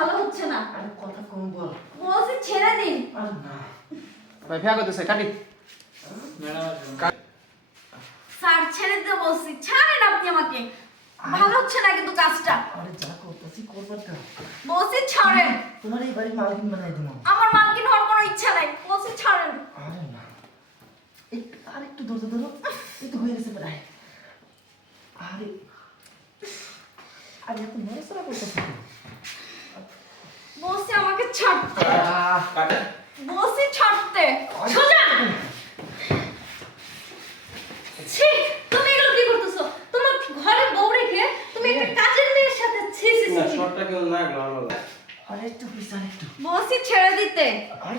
ভালো হচ্ছে না। আরে কথা কম বল। বলছি ছেড়ে দিন। আরে না। ভাই ফেয়া করতেছে কাটি। স্যার ছেড়ে দিতে বলছি। ছাড়েন আপনি আমাকে। ভালো হচ্ছে না কিন্তু কাজটা। আরে যা করতেছি করবার কা। বলছি ছাড়েন। তোমার এই বাড়ির মালকিন বানাই দিলাম আমার মালকিন হওয়ার কোনো ইচ্ছা নাই। বলছি ছাড়েন। আরে না। একটু আর একটু ধরতে ধরো। এই তো হয়ে গেছে প্রায়। আরে। আরে এত নড়াচড়া করতেছি আহ, বলছি ছাড়তে সোজা ছি তুমি এগুলো কি করতেছো তোমার ঘরে বউ রেখে তুমি একটা কাজের মেয়ের সাথে ছি ছি ছি, ছি আরে একটু প্লিজ আর একটু বলছি ছেড়ে দিতে আরে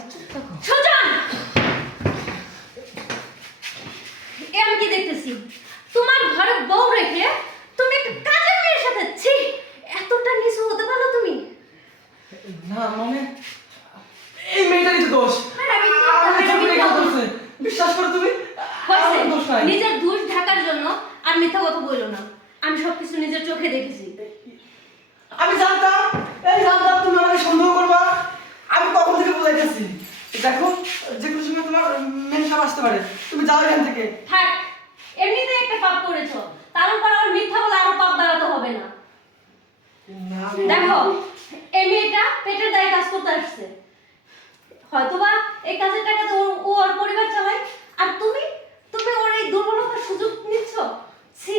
এ আমি কি দেখতেছি তোমার ঘরে বউ রেখে তুমি একটা কাজের মেয়ের সাথে ছি এতটা নিচু হতে পারো তুমি না মানে এই মেয়েটারই তো দোষ। বিশ্বাস করো তুমি। নিজের দোষ ঢাকার জন্য আর মিথ্যা কথা বলল না। আমি সবকিছু নিজের চোখে দেখেছি। আমি জানতাম এই জানতাম তুমি আমাকে সন্দেহ করবা। আমি কখন থেকে বুঝাইতেছি? দেখো যে কোনো সময় তোমার মেন সাপ আসতে পারে। তুমি যাও এখান থেকে। থাক এমনিতে একটা পাপ করেছ। তার উপর আর মিথ্যা বলে আরও পাপ বাড়াতে হবে না। না। দেখো এই মেয়েটা পেটের দায়ে কাজ করতে আসছে। হয়তোবা এই কাজের টাকাতে ওর ও ওর পরিবার চালায় আর তুমি? তুমি ওর এই দুর্বলতার সুযোগ নিচ্ছ? ছি।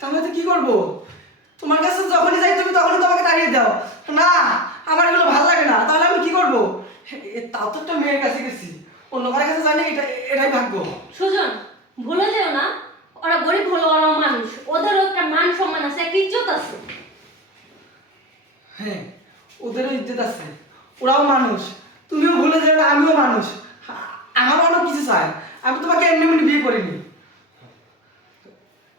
তাহলে তো কি করব? তোমার কাছে যখনই যাই তুমি তখনই তোমাকে তাড়িয়ে দাও। না আমার এগুলো ভালো লাগে না। তাহলে আমি কি করব? তাও তো একটা মেয়ের কাছে গেছি। অন্য কারোর কাছে জানি এটা এটাই ভাগ্য। সুজন ভুলে যেও না। ওরা গরিব হলো ওরা মানুষ ওদেরও একটা মান সম্মান আছে একটা ইজ্জত আছে। হ্যাঁ। ওদেরও ইজ্জত আছে। ওরাও মানুষ। তুমিও ভুলে যাও আমিও মানুষ। আমারও আমার অনেক কিছু চাই। আমি তোমাকে এমনি এমনি বিয়ে করিনি।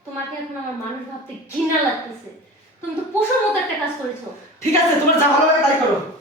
তোমাকে এখন আমার মানুষ ভাবতে ঘৃণা লাগতেছে। তুমি তো পশুর মতো একটা কাজ করেছ। ঠিক আছে তোমার যা ভালো লাগে তাই করো।